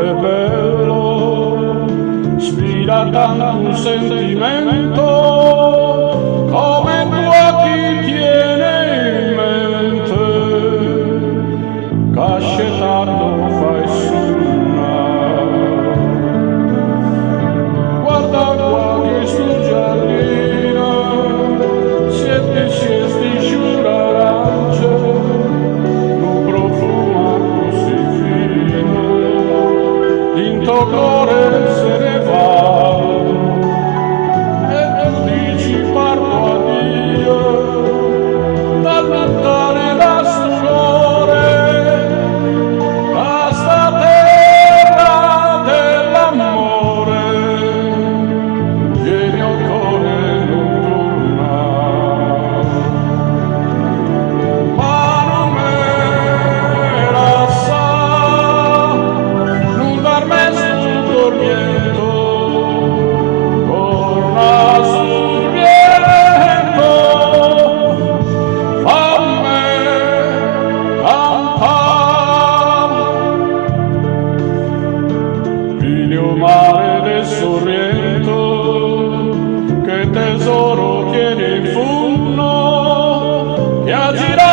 amante bello, ispira tanto sentimento, come tu a chi tiene in mente, cascetato fai suonare. Guarda qua che sul giardino siete scesi giurarance, un profumo così fino, in tuo cuore se ne va, e tu dici parlo addio, dall'altare da stupore, a sta terra dell'amore, vieni ancora non tornare. Ma non me la sa, non darme sul tormento, torna sul viento, fammi campare. Figlio mare del Sorrento, che tesoro tieni in fondo, che ha girato